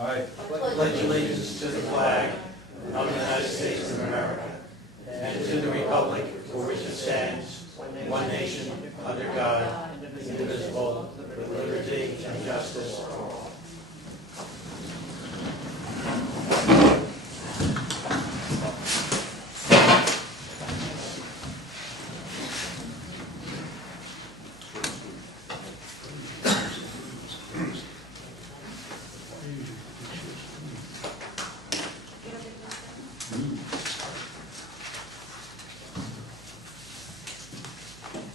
I pledge allegiance to the flag of the United States of America and to the republic for which it stands, one nation, under God, indivisible, with liberty and justice for all.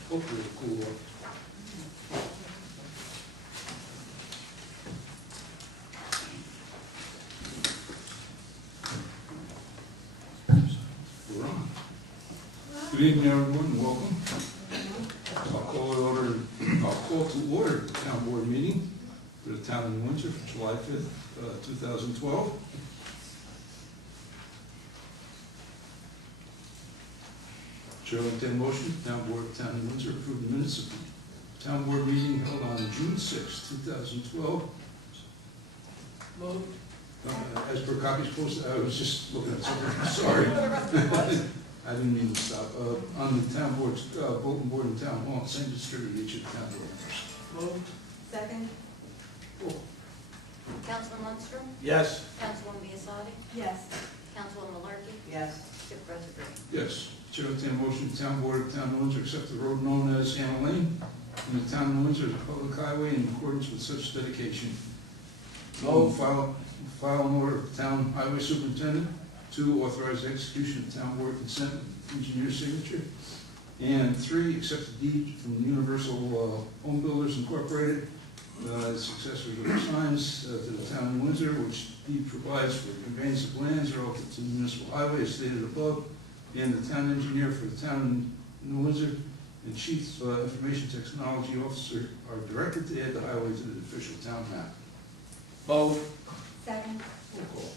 Hopefully it'll cool off. We're on. Good evening, everyone. Welcome. I'll call to order the town board meeting for the town of Windsor for July 5th, 2012. Chair will entertain a motion. Town board of Town of Windsor approve the minutes of the town board meeting held on June 6, 2012. Moved. As per copies posted, I was just looking at something, sorry. I didn't mean to stop. On the town board's bulletin board in town hall, same distributed each of the town board members. Moved. Second? Cool. Councilman Lundstrom? Yes. Councilwoman Biassadi? Yes. Councilwoman Malarkey? Yes. Supervisor Green? Yes. Chair will entertain a motion, the town board of Town of Windsor accept the road known as Hannah Lane in the town of Windsor as a public highway in accordance with such dedication. Moved. File an order of the town highway superintendent. 2, authorize the execution of town board consent with engineer's signature. And 3, accept the deed from Universal Home Builders Incorporated, successors of the signs to the town of Windsor, which deed provides for conveyance of lands relative to the municipal highway as stated above, and the town engineer for the town of New Windsor and chief information technology officer are directed to add the highway to the official town map. Moved. Second? Roll call.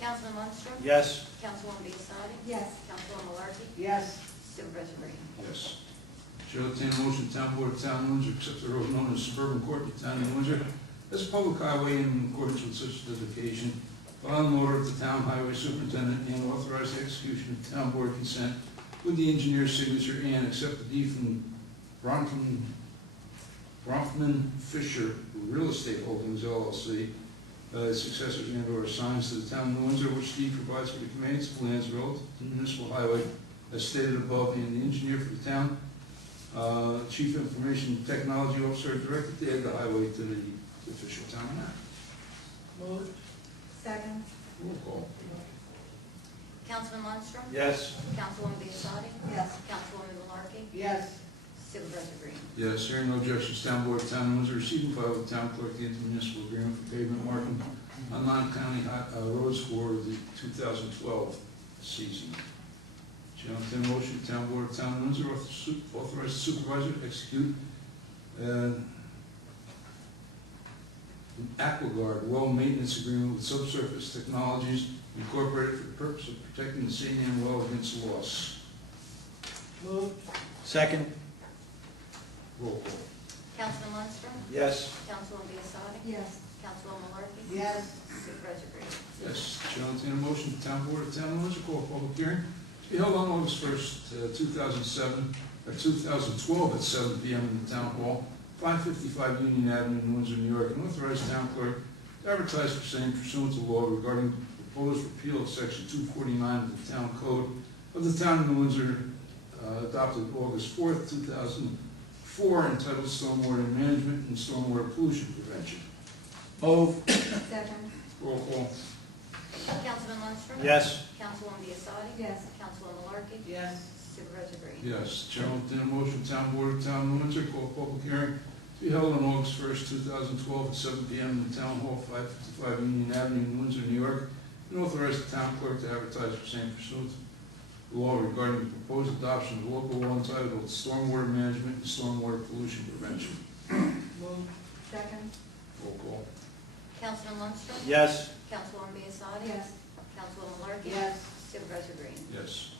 Councilman Lundstrom? Yes. Councilwoman Biassadi? Yes. Councilwoman Malarkey? Yes. Supervisor Green? Yes. Chair will entertain a motion, town board of Town of Windsor accept the road known as Suburban Court in Town of Windsor as a public highway in accordance with such dedication. File an order of the town highway superintendent and authorize the execution of town board consent with the engineer's signature and accept the deed from Bronfman Fisher Real Estate Holdings LLC, successors and or assigns to the town of New Windsor, which deed provides for the conveyance of lands relative to the municipal highway as stated above, and the engineer for the town, chief information technology officer directed to add the highway to the official town map. Moved. Second? Roll call. Councilman Lundstrom? Yes. Councilwoman Biassadi? Yes. Councilwoman Malarkey? Yes. Supervisor Green? Yes, hearing no objections, town board of Town of Windsor receive and file with town clerk the intermunicipal agreement for pavement marking on non-county roads for the 2012 season. Chair will entertain a motion, town board of Town of Windsor authorize the supervisor to execute an AquaGuard well maintenance agreement with Subsurface Technologies Incorporated for the purpose of protecting the St. Anne well against loss. Moved. Second. Roll call. Councilman Lundstrom? Yes. Councilwoman Biassadi? Yes. Councilwoman Malarkey? Yes. Supervisor Green? Yes, Chair will entertain a motion, the town board of Town of Windsor call a public hearing to be held on August 1st, 2012 at 7 p.m. in the town hall, 555 Union Avenue, New Windsor, New York, and authorize the town clerk to advertise for same pursuant to law regarding the proposed repeal of section 249 of the town code of the town of New Windsor, adopted August 4th, 2004, entitled Stormwater Management and Stormwater Pollution Prevention. Moved. Second? Roll call. Councilman Lundstrom? Yes. Councilwoman Biassadi? Yes. Councilwoman Malarkey? Yes. Supervisor Green? Yes, Chair will entertain a motion, town board of Town of Windsor call a public hearing to be held on August 1st, 2012 at 7 p.m. in the town hall, 555 Union Avenue, New Windsor, New York, and authorize the town clerk to advertise for same pursuant to law regarding the proposed adoption of local law entitled Stormwater Management and Stormwater Pollution Prevention. Moved. Second? Roll call. Councilman Lundstrom? Yes. Councilwoman Biassadi? Yes. Councilwoman Malarkey? Yes. Supervisor Green? Yes.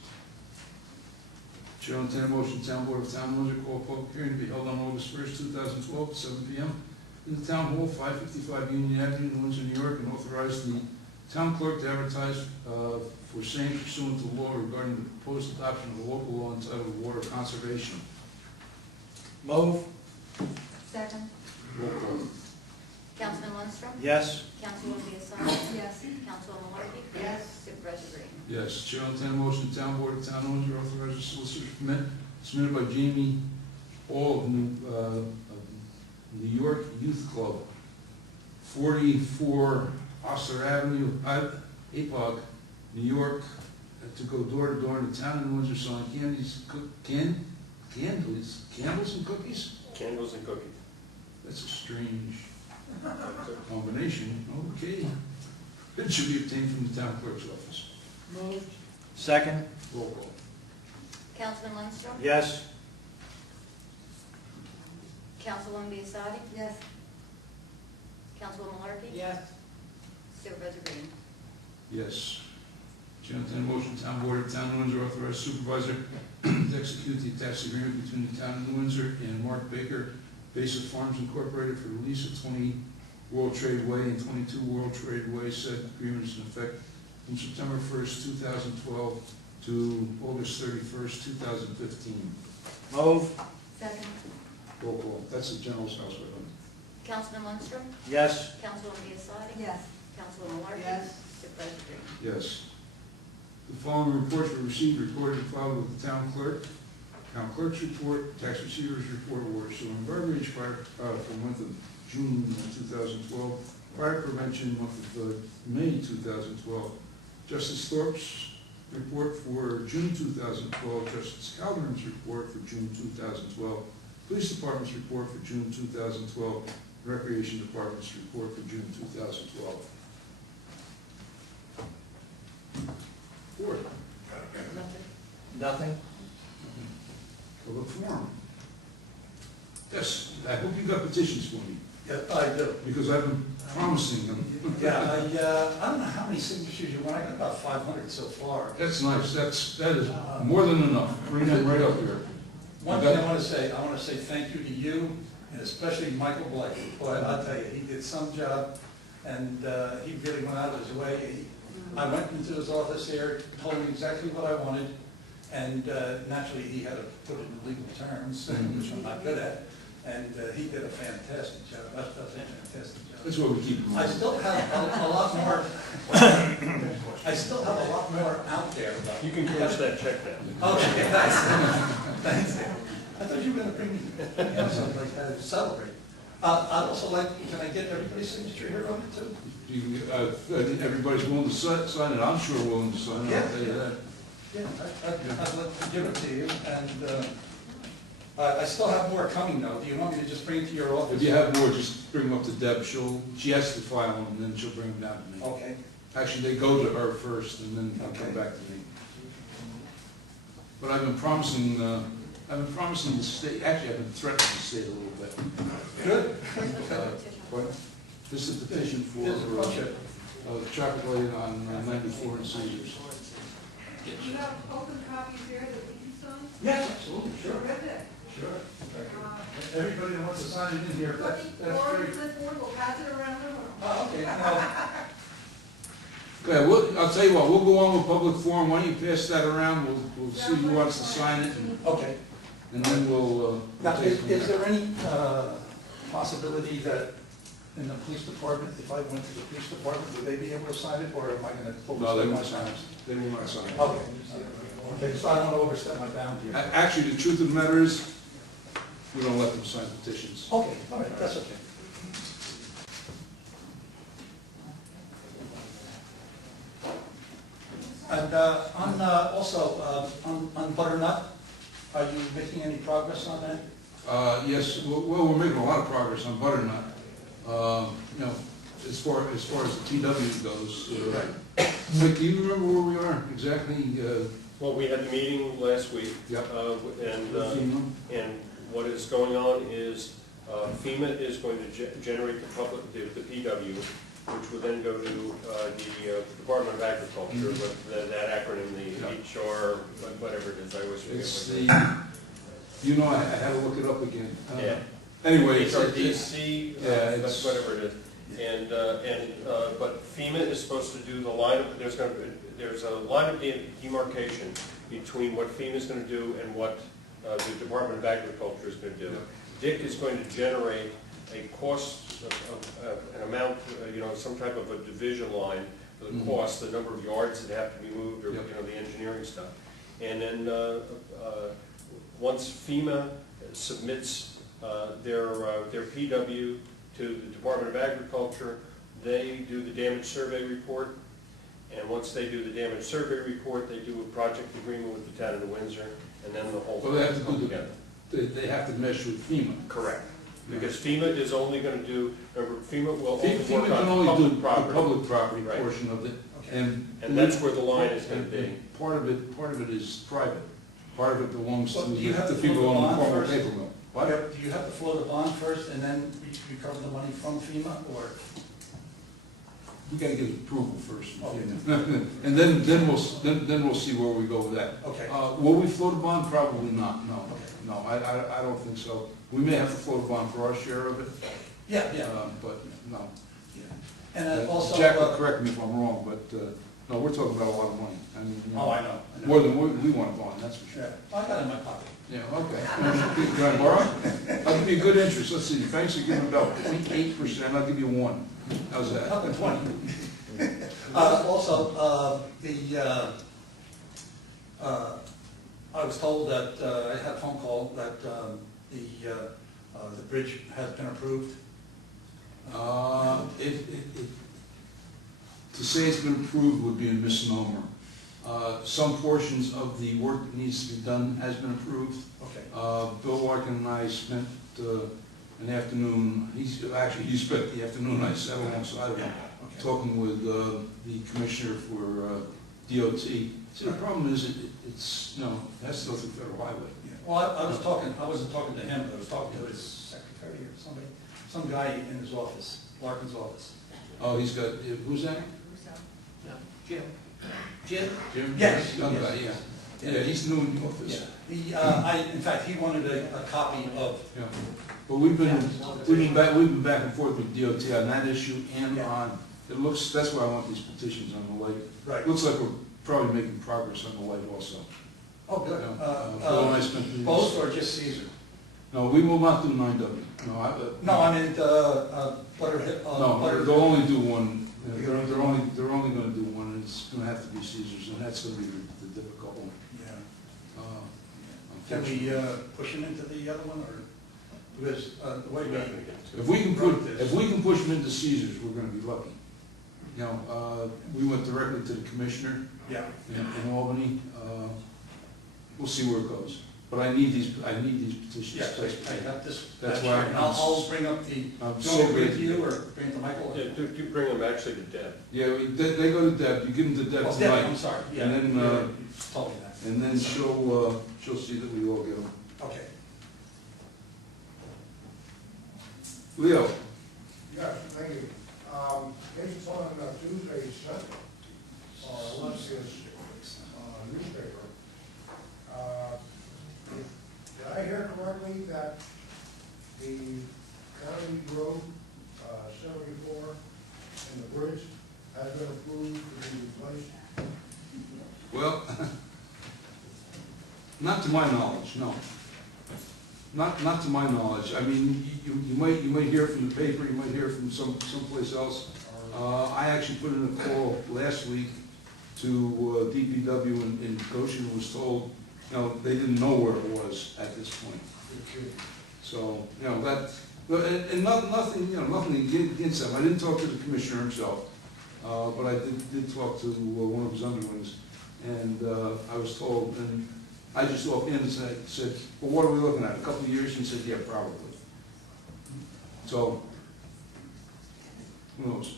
Chair will entertain a motion, town board of Town of Windsor call a public hearing to be held on August 1st, 2012 at 7 p.m. in the Town Hall, 555 Union Avenue, New Windsor, New York, and authorize the town clerk to advertise for same pursuant to law regarding the proposed adoption of a local law entitled Water Conservation. Move. Second. Roll call. Councilman Lundstrom? Yes. Councilwoman Biassadi? Yes. Councilwoman Markey? Yes. Supervisor Green? Yes, Chair will entertain a motion, Town Board of Town of Windsor authorizes solicitor's permit submitted by Jamie All of New York Youth Club, 44 Oster Avenue, APOG, New York, to go door to door in the town of New Windsor selling candles and cookies? Candles and cookies. That's a strange combination. Okay. It should be obtained from the town clerk's office. Moved. Second. Roll call. Councilman Lundstrom? Yes. Councilwoman Biassadi? Yes. Councilwoman Markey? Yes. Supervisor Green? Yes. Chair, entertain a motion, Town Board of Town of Windsor authorize supervisor to execute the attached agreement between the Town of New Windsor and Mark Baker, Basic Farms Incorporated, for the lease of 20 World Trade Way and 22 World Trade Way. Said agreement is in effect from September 1st, 2012 to August 31st, 2015. Move. Second. Roll call. That's the general's house, right? Councilman Lundstrom? Yes. Councilwoman Biassadi? Yes. Councilwoman Markey? Yes. Supervisor Green? Yes. The following reports were received, recorded, and filed with the town clerk. Town clerk's report, tax receivers report, water, sewer, and garbage, fire for the month of June 2012, fire prevention month of May 2012, Justice Thorpe's report for June 2012, Justice Calderon's report for June 2012, Police Department's report for June 2012, Recreation Department's report for June 2012. Board. Nothing. Public forum. Yes, I hope you got petitions for me, Yeah, I do. because I've been promising them. Yeah, I don't know how many signatures you want. I got about 500 so far. That's nice, that is more than enough. Bring them right up here. One thing I want to say thank you to you, and especially Michael Blake. Boy, I'll tell you, he did some job, and he really went out of his way. I went into his office here, told him exactly what I wanted, and naturally, he had to put it in legal terms, which I'm not good at, and he did a fantastic job. That's a fantastic job. That's what we keep them I on. still have a lot more. I still have a lot more out there. Though. You can cash that check now. Okay, thanks. Thanks. I thought you were going to bring me something like that to celebrate. I'd also like, can I get everybody's signature here on it too? You can get, everybody's willing to sign it, I'm sure willing to sign it, I'll tell you that. Yeah, I'd like to give it to you, and I still have more coming though. Do you want me to just bring it to your office? If you have more, just bring them up to Deb, she has to file them, and then she'll bring them down to me. Okay. Actually, they go to her first, and then they'll come Okay. back to me. But I've been promising the state, actually, I've been threatening the state a little bit. Good. What? This is a petition for Here's a budget. the traffic light on 94 and Cedars. Do you have open copies here that we can sign? Yes, absolutely, sure. Right there. Sure. Everybody that wants to sign it in here, that's Or great. this board will pass it around the room. Oh, okay. Now, Yeah, I'll tell you what, we'll go on with public forum, why don't you pass that around, we'll see who wants to sign it, okay. and then we'll Now, take it from is there. there any possibility that in the police department, if I went to the police department, would they be able to sign it, or am I going to No, they overstep my won't sign it. bounds? They will not sign it. Okay. Okay, so I don't want to overstep my bound here. Actually, the truth of the matter is, we don't let them sign petitions. Okay, all right, that's okay. And on butternut, are you making any progress on that? Yes, well, we're making a lot of progress on butternut. As far as the TW goes. Mike, do you remember where we are exactly? Well, we had the meeting last week. Yep. And what is going on is FEMA is going to generate the PW, which will then go to the Department of Agriculture, but that acronym, the HR, whatever it is, I always forget. It's what it is. I had to look it up again. Yeah. Anyway, It's our DC, yeah, that's it's- whatever it is. But FEMA is supposed to do the line of, there's a line of demarcation between what FEMA is going to do and what the Department of Agriculture is going to do. Yep. Dick is going to generate a cost, an amount, some type of a division line for the Mhm. cost, the number of yards that have to be moved, or, Yep. the engineering stuff. And then, once FEMA submits their PW to the Department of Agriculture, they do the damage survey report. And once they do the damage survey report, they do a project agreement with the town of Windsor, and then the whole Well, they have thing to comes do the- together. they have to mesh with FEMA. Correct. Because FEMA is only going to do, remember, FEMA will only FEMA work can on only do public the property. public property Right. portion of it, Okay. And that's where the line is going to be. and part of it is private. Part of it belongs to Well, do you have the to people float the on the bond former first? paper mill. What? Do you have to float a bond first and then recover the money from FEMA, or? We gotta get approval first. from Okay. FEMA. And then we'll see where we go with that. Okay. Will we float a bond? Probably not, no. Okay. No, I don't think so. We may have to float a bond for our share of it, Yeah, yeah. but no. Yeah. And then also. Jack will correct me if I'm wrong, but, no, we're talking about a lot of money. I mean, Oh, I know. more than we want a bond, that's for sure. Yeah, I got it in my pocket. Yeah, okay. Can I borrow? I'll give you a good interest. Let's see, the banks are giving about 0.8%, I'll give you 1. How's that? Up to 20. Also, I was told that, I had a phone call that the bridge has been approved. To say it's been approved would be a misnomer. Some portions of the work that needs to be done has been approved. Okay. Bill Larkin and I spent an afternoon, he spent the afternoon, I sat alongside of him, Okay. talking with the commissioner for DOT. See, the problem is, it has to go through federal highway. Yeah. Well, I wasn't talking to him, I was talking to his secretary or somebody, some guy in his office, Larkin's office. Oh, he's got, who's that? Jim. Jim? Jim? Yes, Young yes. guy, yeah. Yeah, he's new in the office. Yeah. In fact, he wanted a copy of, Yeah. But we've been back and forth with DOT on that issue and Yeah. on, that's why I want these petitions on the lake. right. Looks like we're probably making progress on the lake also. Oh, good. Bill and I spent. Both or just Caesar? No, we will not do 9W. No, I mean, Butter. No, they'll only do one. They're only gonna do one, and it's gonna have to be Caesar's, and that's gonna be the difficult one. Yeah. Uh, Can we push him into the other one, or, because the way We're not gonna get to it. If we can push them into Caesar's, we're gonna be lucky. You know, we went directly to the commissioner Yeah. in Albany. We'll see where it goes. But I need these petitions. Yeah, I got this. That's why I'm- I'll bring up the, I'm do so you want me to bring it glad- to you, or bring it to Michael? Yeah, do bring them actually to Deb. Yeah, they go to Deb, you give them to Deb Oh, Deb, I'm tonight, sorry, yeah. And then, yeah, you told me that. and then she'll see that we all get them. Okay. Leo? Yes, thank you. Based on Tuesday's Alessia's newspaper, did I hear correctly that the County Road 74 and the bridge has been approved to be replaced? Well, not to my knowledge, no. Not to my knowledge. I mean, you might hear from the paper, you might hear from someplace else. I actually put in a call last week to DPW in Goshen, and was told, they didn't know where it was at this point. So, and nothing, nothing against them. I didn't talk to the commissioner himself, but I did talk to one of his underlings, and I was told, and I just offhand said, well, what are we looking at, a couple of years? And he said, yeah, probably. So, who knows?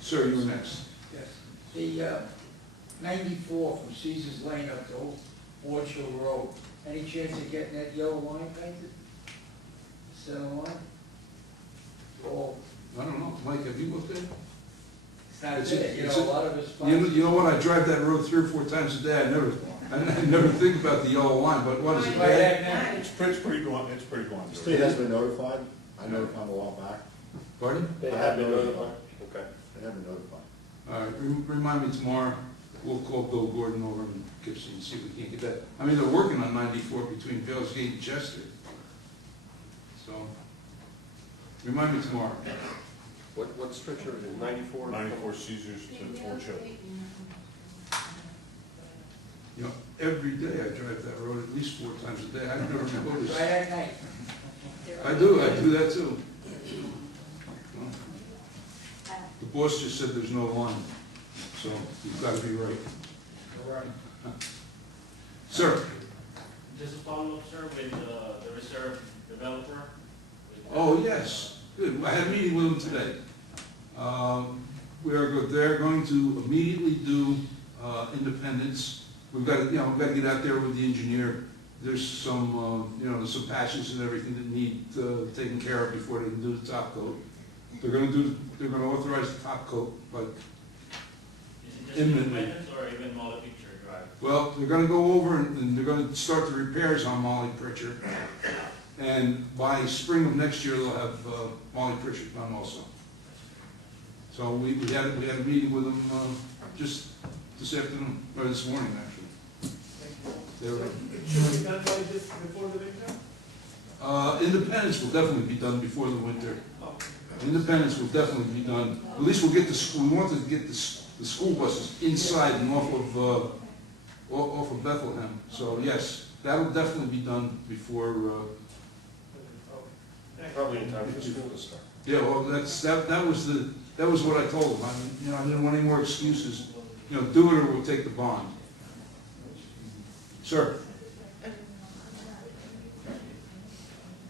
Sir, you're next. Yes. The 94 from Caesar's Lane up to Old Orchard Road, any chance of getting that yellow line painted? Center line? Oh, I don't know, Mike, have you looked at it? it's not It's there, a- a lot of it's. You know what, I drive that road 3 or 4 times a day, I never I never think about the yellow line, but what is it? Right at now. It's pretty gone, it's pretty gone. The state has been notified, I notified them a while back, Pardon? They have been notified? Okay. they have been notified. All right, remind me tomorrow, we'll call Bill Gordon over in Gibson and see if we can't get that. I mean, they're working on 94 between Vales Gate and Chester. So, remind me tomorrow. What stretch are it, 94? 94 Caesars to Fort Hill. You know, every day I drive that road at least 4 times a day. I've never noticed. Right at night. I do that too. Well, the boss just said there's no line, so you've got to be right. Correct. Sir? Just a follow-up, sir, with the reserve developer. with- Oh, yes, good. I had a meeting with them today. They're going to immediately do Independence. We've got to get out there with the engineer. There's some, some patches and everything that need taken care of before they can do the top coat. They're going to authorize the top coat, but, Is it just imminently. Independence or even Molly Picture Drive? well, they're going to go over and they're going to start the repairs on Molly Pritchard. And by spring of next year, they'll have Molly Pritchard done also. So we had a meeting with them just this afternoon, or this morning, actually. They were- It should be done by this, before the winter? Independence will definitely be done before the winter. Independence will definitely be done. At least we'll get we want to get the school buses inside and off of Bethlehem. So yes, that'll definitely be done before, Probably in time for school to start. yeah, well, that was what I told them. I didn't want any more excuses. Do it or we'll take the bond. Sir?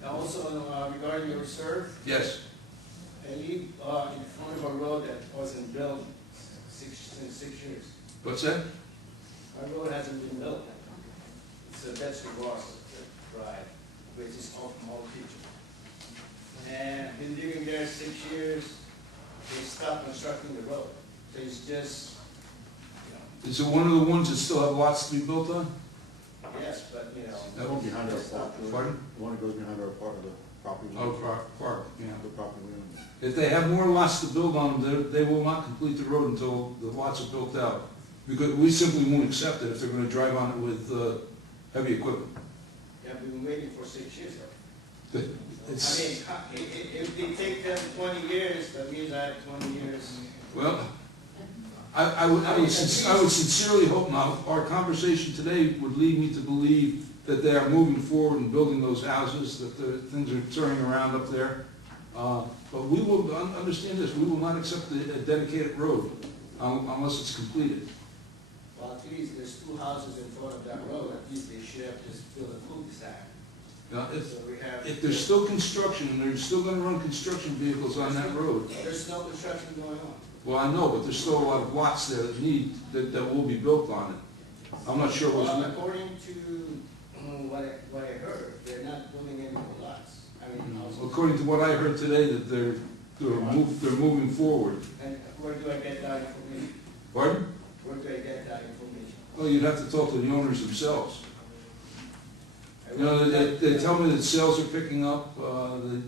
Also, regarding the reserve, Yes. I live in front of a road that wasn't built in 6 years. What's that? My road hasn't been built. It's a vegetable drive, which is off Mall Picture. And I've been living there 6 years. They stopped constructing the road. So it's just, Is it one of the ones that still have lots to be built on? yes, but, That one behind our property, Pardon? the one that goes behind our part of the property. Oh, park, yeah. The property we own. If they have more lots to build on them, they will not complete the road until the lots are built out. Because we simply won't accept it if they're gonna drive on it with, heavy equipment. I've been waiting for 6 years. I mean, It's, if they take them 20 years, that means I have 20 years. well, I would sincerely hope now, our conversation today would lead me to believe that they are moving forward and building those houses, that the things are turning around up there. But we will, understand this, we will not accept a dedicated road unless it's completed. Well, at least there's 2 houses in front of that road, at least they should have just built a cul-de-sac. Now, So we have. if there's still construction, and they're still gonna run construction vehicles on that road, There's no construction going on. well, I know, but there's still a lot of lots there that will be built on it. I'm not sure Well, what's, according to what I heard, they're not building any more lots. I mean, houses. according to what I heard today, that they're moving forward. And where do I get that information? Pardon? Where do I get that information? Well, you'd have to talk to the owners themselves. They tell me that sales are picking up,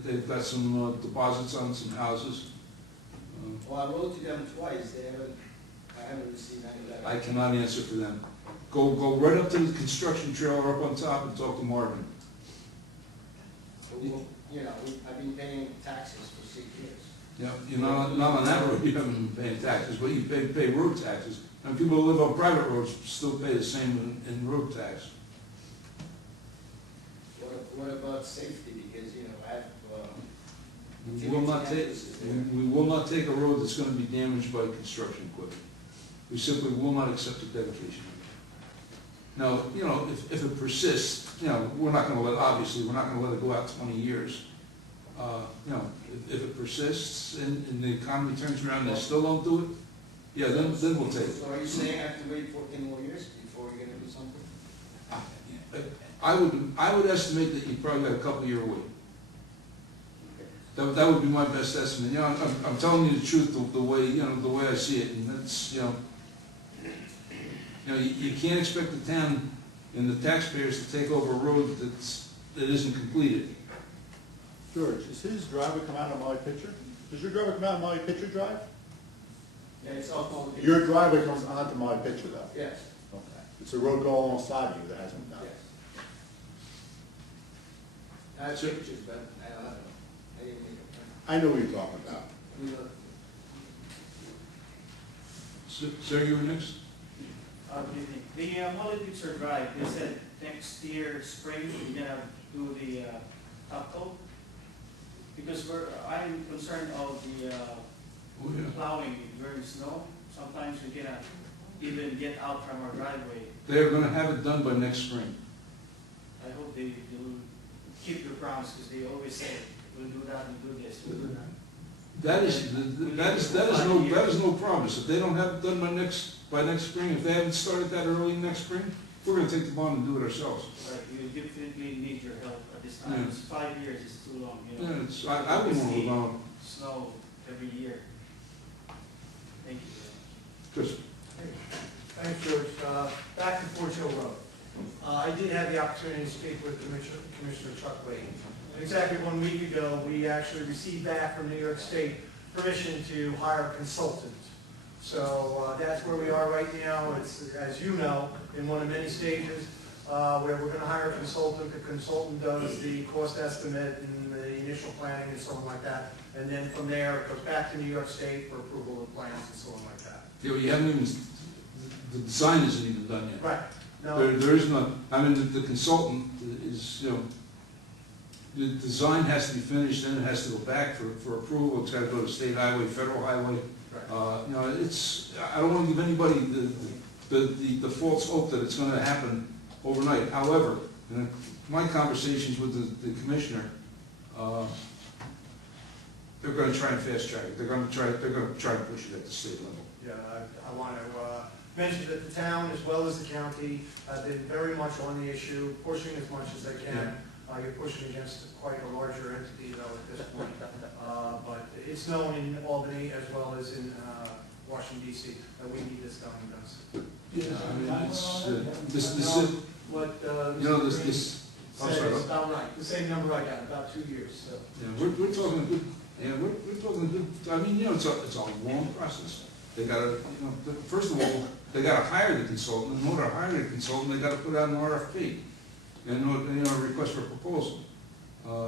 they've got some deposits on some houses. Well, I wrote to them twice, I haven't received any letter. I cannot answer for them. Go right up to the construction trailer up on top and talk to Marvin. I've been paying taxes for 6 years. Yeah, you're not on that road, you haven't been paying taxes, but you pay road taxes. And people who live on private roads still pay the same in road tax. What about safety? Because, I have, We will not take a road that's gonna be damaged by construction equipment. We simply will not accept a dedication. Now, if it persists, we're not gonna obviously, we're not gonna let it go out 20 years. If it persists and the economy turns around and they still don't do it, yeah, then we'll take it. So are you saying I have to wait 14 more years before you're gonna do something? I would estimate that you probably got a couple-year wait. That would be my best estimate. I'm telling you the truth, the way I see it, and that's, You know, you can't expect the town and the taxpayers to take over a road that isn't completed. George, does his driveway come out of my picture? Does your driveway come out of my picture drive? Yeah, it's off all the. Your driveway comes onto my picture though? Yes, Okay. It's a road going alongside you that hasn't been done. yes. I have pictures, but I don't know. I didn't make a plan. I know what you're talking about. We look. Sir, you were next? Good evening. The Molly Windsor Drive, they said next year, spring, we're gonna do the top coat. Because I'm concerned of the Oh, yeah. plowing during snow. Sometimes we cannot even get out from our driveway. They're gonna have it done by next spring. I hope they will keep their promise, because they always say, we'll do that, we'll do this, we'll do that. That is no promise. If they don't have it done by next spring, if they haven't started that early next spring, we're gonna take the bond and do it ourselves. Right, we definitely need your help at this time. Yeah. It's 5 years, it's too long, you know. Yeah, I wouldn't want to go down. Snow every year. Thank you. Chris, Thanks, George. Back to Fort Hill Road. I did have the opportunity to speak with Commissioner Chuck Lee. Exactly 1 week ago, we actually received back from New York State permission to hire a consultant. So that's where we are right now. It's, as you know, in one of many stages where we're going to hire a consultant. The consultant does the cost estimate and the initial planning and so on like that. And then from there, it goes back to New York State for approval of plans and so on like that. yeah, you haven't even, the design isn't even done yet. Right. No. There is no, I mean, the consultant is, you know, the design has to be finished, then it has to go back for approval. It's got to go to state highway, federal highway. You know, it's, I don't want to give anybody the false hope that it's going to happen overnight. However, in my conversations with the commissioner, they're going to try and fast track it. They're going to try to push it at the state level. Yeah, I want to mention that the town as well as the county have been very much on the issue, pushing as much as they can. You're pushing against quite a larger entity though at this point. But it's known in Albany as well as in Washington DC that we need this done and done soon. Yeah, I mean, it's, What, you know, this, I'm said sorry. is about right, the same number I got, about 2 years, so. Yeah, we're talking a good, yeah, we're talking a good, I mean, you know, it's a long process. They gotta, you know, first of all, they gotta hire the consultant, in order to hire the consultant, they gotta put out an RFP, and, you know, a request for proposal.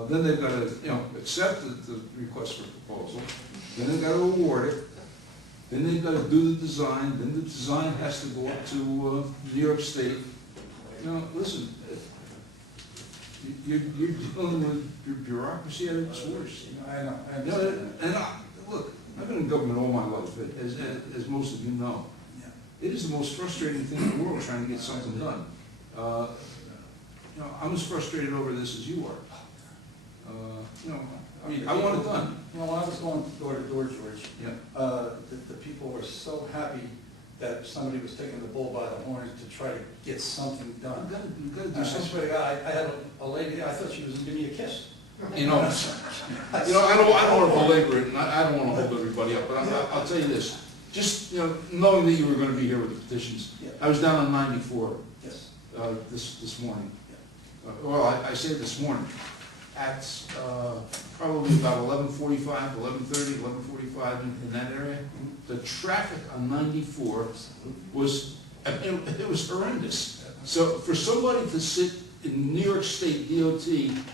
Then they've gotta, you know, accept the request for proposal, then they've gotta award it, then they've gotta do the design, then the design has to go up to New York State. You know, listen, you're dealing with bureaucracy at its worst. I know. You know, and look, I've been in government all my life, as most of you know. It is the most frustrating thing in the world trying to get something done. You know, I'm as frustrated over this as you are. You know, I mean, I want it done. You know, when I was going door to door, George, Yeah. the people were so happy that somebody was taking the bull by the horns to try to get something done. You gotta do I something. swear to God, I had a lady, I thought she was gonna give me a kiss. You know, I don't want to belabor it, and I don't want to hold everybody up, but I'll tell you this. Just, you know, knowing that you were going to be here with the petitions, Yeah. I was down on 94 Yes. this morning. Well, I say this morning. At probably about 11:45, 11:30, 11:45 in that area. The traffic on 94 was, it was horrendous. So for somebody to sit in New York State DOT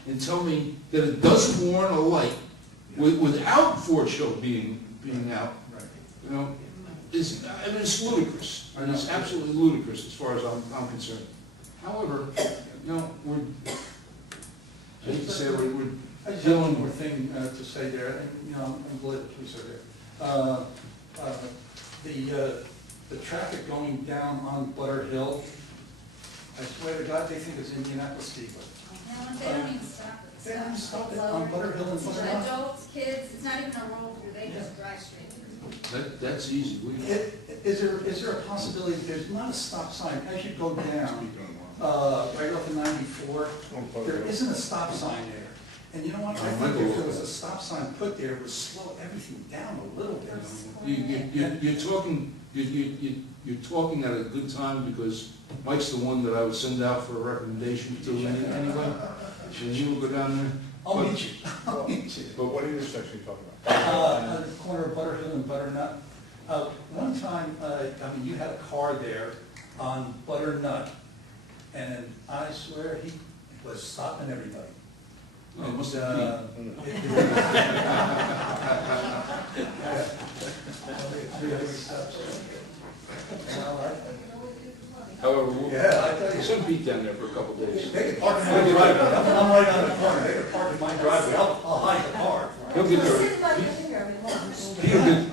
and tell me that it doesn't warrant a light without Fort Hill being out, Right. you know, I mean, it's ludicrous. I mean, it's absolutely ludicrous as far as I'm concerned. However, you know, I hate to say we're I just have one more thing to say there, and, you know, I'm glad the police are there. The traffic going down on Butter Hill, I swear to God, they think it's Indianapolis Speedway. No, they don't even stop it. They don't stop it on Butter Hill and Butter Hill. Adults, kids, it's not even a roll through, they just drive straight. that's easy. Is there a possibility, there's not a stop sign, as you go down, right off of 94, there isn't a stop sign there. And you know what, I think if there was a stop sign put there, it would slow everything down a little bit. You're talking at a good time because Mike's the one that I would send out for a recommendation to anyway. And he will go down there. I'll meet you, I'll meet you. But what intersection are you talking about? On the corner of Butterhill and Butternut. One time, I mean, you had a car there on Butternut, and I swear he was stopping everybody. Oh, it must have been. However, Yeah, I tell you. Some beat down there for a couple of days. They could park in my driveway, I'm right on the corner, they could park in my driveway, I'll hide the car. He'll get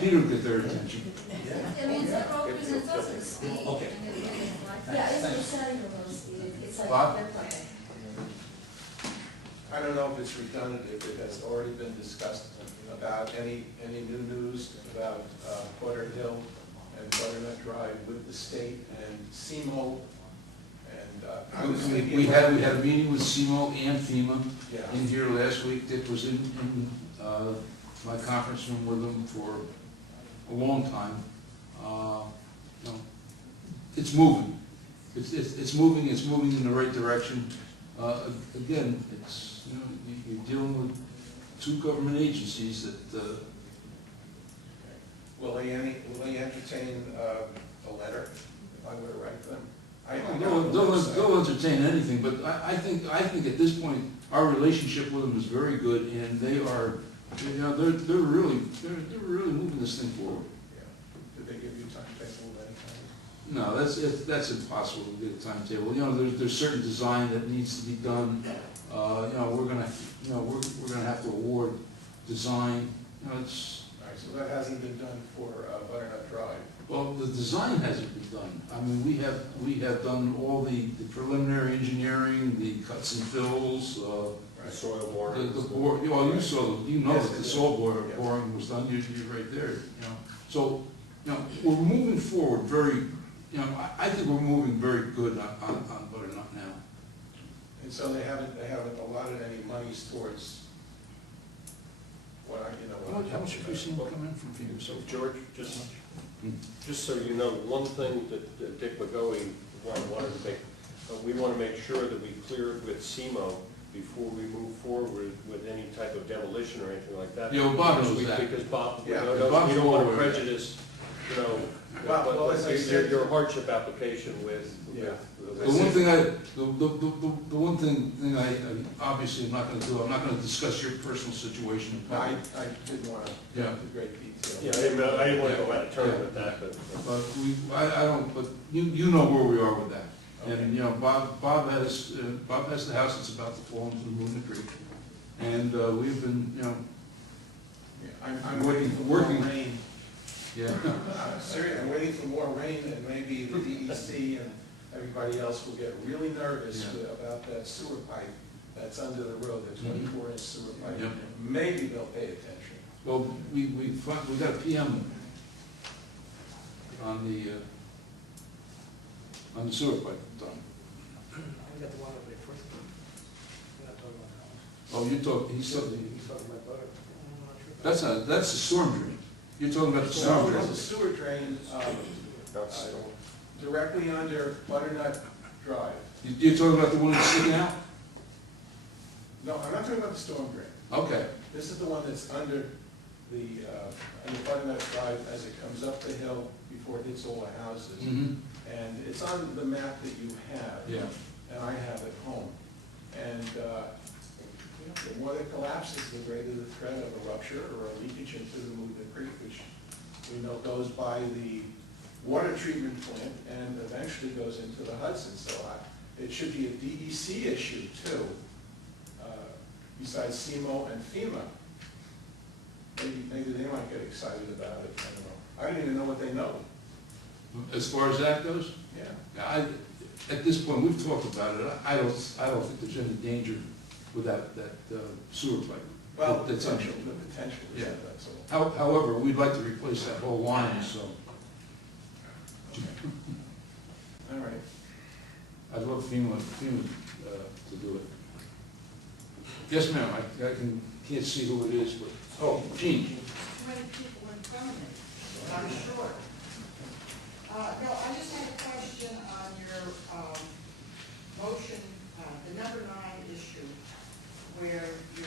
Peter will get their attention. I mean, it's a road because it doesn't speed. Okay. Yeah, it's the setting of those speed, it's like, Bob? they're playing. I don't know if it's redundant, if it has already been discussed about any new news about Butter Hill and Butternut Drive with the state and SEMO, and I was thinking. We had a meeting with SEMO and FEMA Yeah. in here last week. Dick was in my conference room with them for a long time. You know, it's moving. It's moving in the right direction. Again, it's, you know, you're dealing with two government agencies that, Will they entertain a letter if I were to write them? they'll entertain anything, but I think at this point, our relationship with them is very good, and they are, you know, they're really moving this thing forward. Yeah. Did they give you a timetable of any kind? No, that's impossible to get a timetable. You know, there's certain design that needs to be done. You know, we're gonna have to award design. You know, it's, All right, so that hasn't been done for Butternut Drive. well, the design hasn't been done. I mean, we have done all the preliminary engineering, the cuts and fills, the soil boring. the bore. Well, you know Yes, that I the did. soil Yeah. boring was done. You're right there. You know, so you know we're moving forward very. You know, I think we're moving very good on Butternut now. And so they haven't allotted any monies towards what How much have we seen come in from FEMA so far? George, just so you know, one thing that Dick McGoey wanted to make, we want to make sure that we clear it with SEMO before we move forward with any type of demolition or anything like that. Yeah, well, Bob knows Because that. Because Bob, Yeah, Bob's we don't want aware to of that. prejudice, you know, Well, as I said- your hardship application with. Yeah. The one thing I obviously am not going to do, I'm not going to discuss your personal situation. No, I didn't want to go Yeah. into great detail. Yeah, I didn't want to go out of turn with that, but. But I don't, but you know where we are with that. And, you know, Bob has the house that's about to fall into the Moon Creek. And we've been, you know, Yeah, I'm waiting for more Working. rain. yeah. Seriously, I'm waiting for more rain, and maybe the DEC and everybody else will get really nervous Yeah. about that sewer pipe that's under the road, the 24-inch sewer pipe. Yep. Maybe they'll pay attention. Well, we got a PM on the sewer pipe done. I got the one over there first. We're not talking about Oh, he's talking, that. He's talking about butter. that's a storm drain. You're talking about the storm There's drain. a sewer drain That's- directly under Butternut Drive. You're talking about the one that's sticking out? No, I'm not talking about the storm drain. Okay. This is the one that's under under Butternut Drive as it comes up the hill before it hits all the houses. Mm-hmm. And it's on the map that you have. Yeah. And I have at home. And the more that collapses, the greater the threat of a rupture or a leakage into the Movement Creek, which we know goes by the water treatment plant and eventually goes into the Hudson. So it should be a DEC issue too, besides SEMO and FEMA. Maybe they might get excited about it, I don't know. I don't even know what they know. As far as that goes? Yeah. At this point, we've talked about it. I don't think there's any danger with that sewer pipe. Well, the That's potential is Yeah. that, that's all. However, we'd like to replace that whole line, so All right. I'd love FEMA to do it. Yes, ma'am, can't see who it is, but, oh, Jean. Too many people in front of me, I'm sure. No, I just had a question on your, motion, the number 9 issue, where you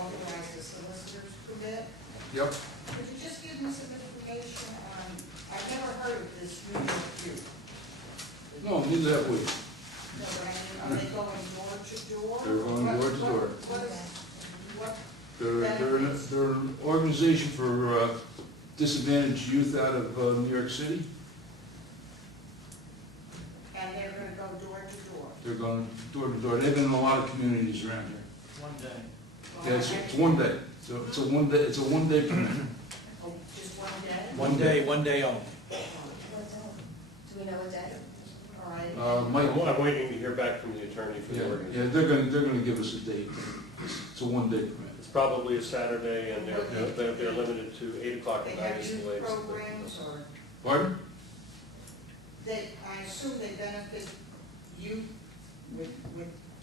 authorized the solicitor's permit. Yep. Could you just give me some information on, I've never heard of this New York View. No, neither have we. No, but I mean, are they going door to door? They're going door to door. What They're an organization for disadvantaged youth out of New York City. and they're gonna go door to door? They're going door to door. They've been in a lot of communities around here. One day. Yeah, it's 1 day. So it's a one day permit. Oh, just One one day? day, one day only. Do we know what day? All right. Mike, I'm waiting to hear back from the attorney for the yeah, organization. they're gonna give us a date. It's a 1 day permit. It's probably a Saturday, and they're limited to 8 o'clock They at night have is the youth latest. programs, or Pardon? I assume they benefit youth with,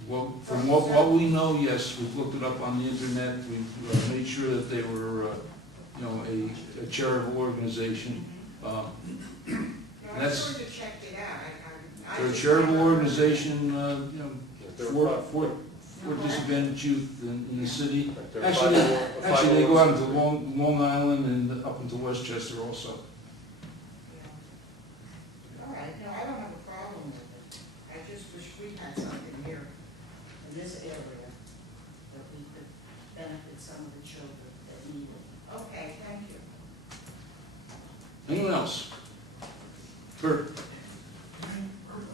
Well, from what we know, yes, we've looked it up on the internet. We've made sure that they were, a charitable organization. no, I'm That's- sure you checked it out. I They're a just- charitable organization, They're for disadvantaged youth in the city. They're Actually, they go 501c3. out into Long Island and up into Westchester also. Yeah. All right, no, I don't have a problem with it. I just wish we had something here in this area that we could benefit some of the children that need it. Okay, thank you. Anyone else? Kurt?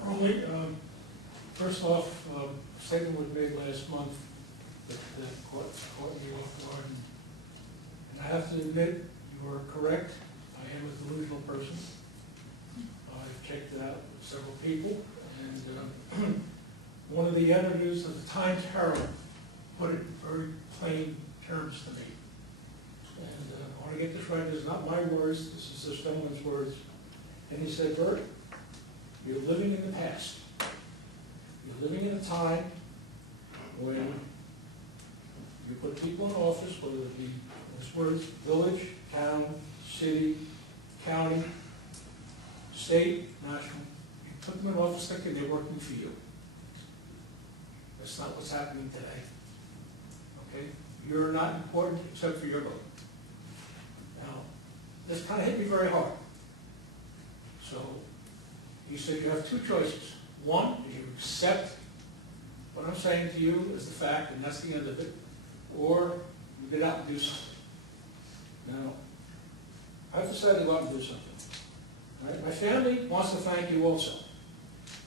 Only, first off, a statement was made last month that caught me off guard. And I have to admit, you are correct. I am a delusional person. I've checked it out with several people, and one of the editors of the Times Herald put it in very plain terms to me. And I want to get this right, this is not my words, this is this gentleman's words. And he said, Bert, you're living in the past. You're living in a time when you put people in office, whether it be, in his words, village, town, city, county, state, national, you put them in office thinking they're working for you. That's not what's happening today. Okay? You're not important except for your vote. Now, this kind of hit me very hard. So, he said you have two choices. One is you accept what I'm saying to you as the fact, and that's the end of it, or you get out and do something. Now, I've decided to go out and do something. All right? My family wants to thank you also,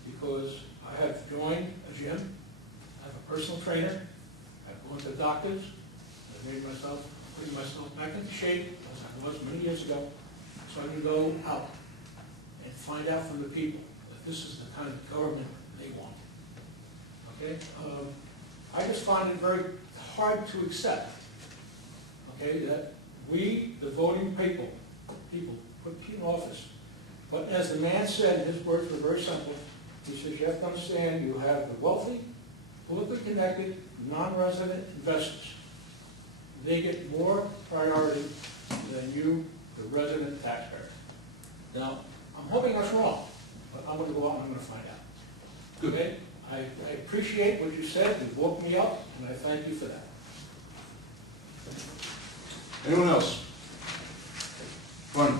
because I have joined a gym, I have a personal trainer, I've gone to doctors, I've made myself, putting myself back into shape as I was many years ago, so I can go out and find out from the people that this is the kind of government they want. Okay? I just find it very hard to accept, okay, that we, the voting people, put people in office. But as the man said, and his words were very simple, he says, you have to understand, you have the wealthy, politically connected, non-resident investors. They get more priority than you, the resident taxpayer. Now, I'm hoping that's wrong, but I'm going to go out and I'm going to find out. Good. Okay? I appreciate what you said, you woke me up, and I thank you for that. Anyone else? Fun.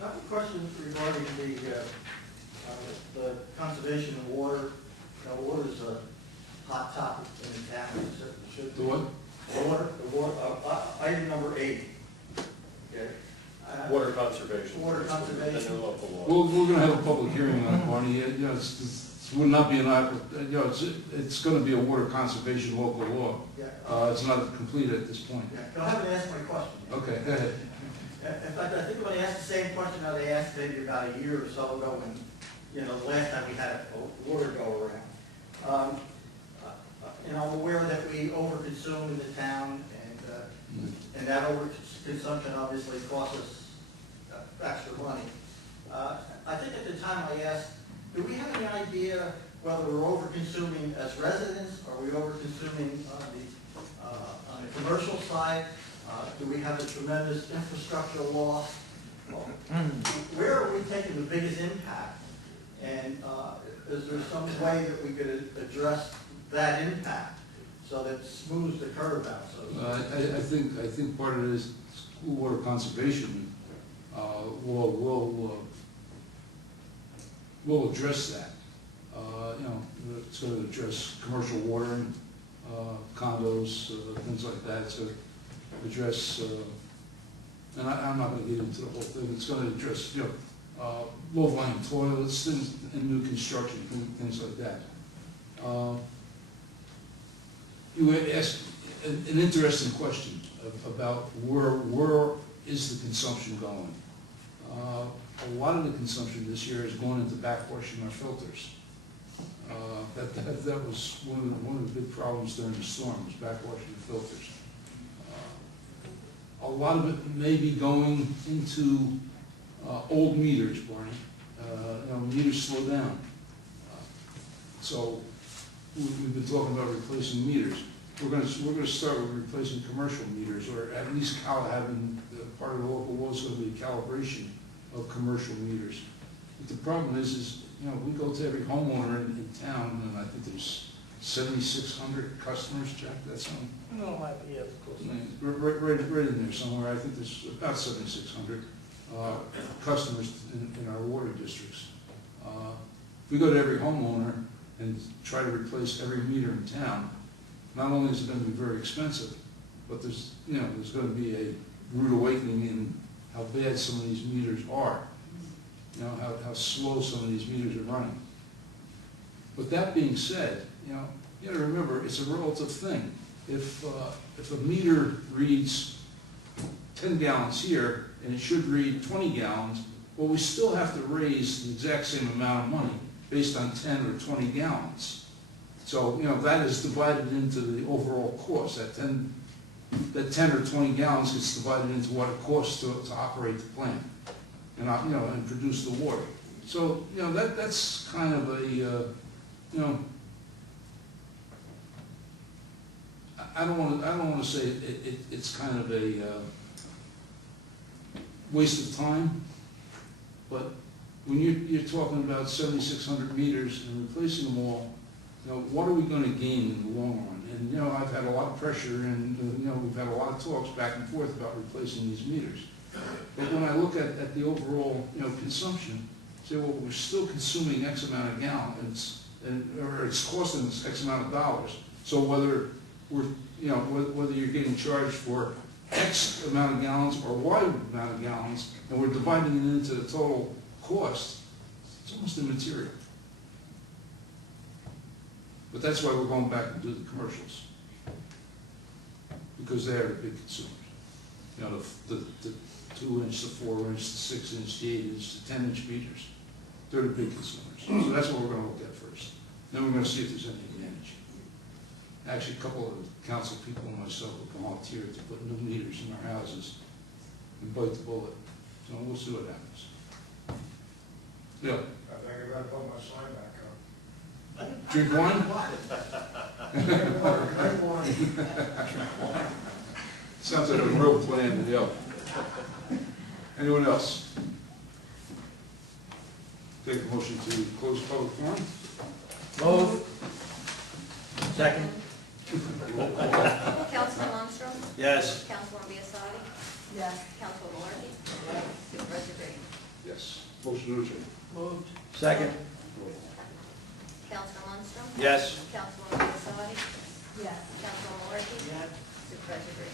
I have a question regarding the conservation of water. Water is a hot topic in the town, it certainly should The be. what? The water, item number 8. Okay. Water conservation. Water conservation. And their local law. We're gonna have a public hearing on it, Barney. It would not be it's gonna be a water conservation local law. Yeah. It's not complete at this point. Yeah. I haven't asked my question. Okay, go ahead. In fact, I think I'm going to ask the same question that I asked maybe about a year or so ago when, the last time we had a water go around. I'm aware that we overconsume in the town, and that overconsumption obviously costs us extra money. I think at the time I asked, do we have any idea whether we're over-consuming as residents, are we over-consuming on the commercial side? Do we have a tremendous infrastructure loss? Well, where are we taking the biggest impact? And is there some way that we could address that impact so that it smooths the curve out? I think part of it is school water conservation will address that. You know, it's going to address commercial watering, condos, things like that. It's going to address, and I'm not going to get into the whole thing. It's going to address, you know, low-lying toilets, things in new construction, things like that. You had asked an interesting question about where is the consumption going. A lot of the consumption this year has gone into backwashing our filters. That was one of the big problems during the storm, was backwashing the filters. A lot of it may be going into old meters, Barney. You know, meters slow down. So we've been talking about replacing meters. We're going to start with replacing commercial meters, or at least having part of the local law is going to be a calibration of commercial meters. But the problem is you know, we go to every homeowner in town, and I think there's 7,600 customers, Jack, that's on. No, might be, of course. Right in there somewhere. I think there's about 7,600 customers in our water districts. If we go to every homeowner and try to replace every meter in town, not only is it going to be very expensive, but there's going to be a rude awakening in how bad some of these meters are. You know, how slow some of these meters are running. But that being said, you got to remember, it's a relative thing. If a meter reads 10 gallons here, and it should read 20 gallons, well, we still have to raise the exact same amount of money based on 10 or 20 gallons. So, you know, that is divided into the overall cost. That 10 or 20 gallons gets divided into what it costs to operate the plant and, you know, and produce the water. So, you know, that's kind of a, you know, I don't want to say it's kind of a waste of time, but when you're talking about 7,600 meters and replacing them all, you know, what are we going to gain in the long run? And, you know, I've had a lot of pressure and, you know, we've had a lot of talks back and forth about replacing these meters. But when I look at the overall, you know, consumption, say, well, we're still consuming X amount of gallons, or it's costing us X amount of dollars. So whether we're, you know, whether you're getting charged for X amount of gallons or Y amount of gallons, and we're dividing it into the total cost, it's almost immaterial. But that's why we're going back and do the commercials, because they are the big consumers. You know, the 2-inch, the 4-inch, the 6-inch, the 8-inch, the 10-inch meters. They're the big consumers. So that's what we're going to look at first. Then we're going to see if there's any advantage. Actually, a couple of council people and myself have volunteered to put new meters in our houses and bite the bullet. So we'll see what happens. Yeah. I think I gotta put my sign back up. Drink wine? Drink wine. Sounds like a real plan, yeah. Anyone else? Take a motion to close public forum? Move. Second. Councilman Armstrong? Yes. Councilman Biassadi? Yes. Councilman Malarkey? Supervisor Green? Yes. Motion to adjourn. Moved. Second. Councilman Armstrong? Yes. Councilman Biassadi? Yes. Councilman Malarkey? Yes. Supervisor Green?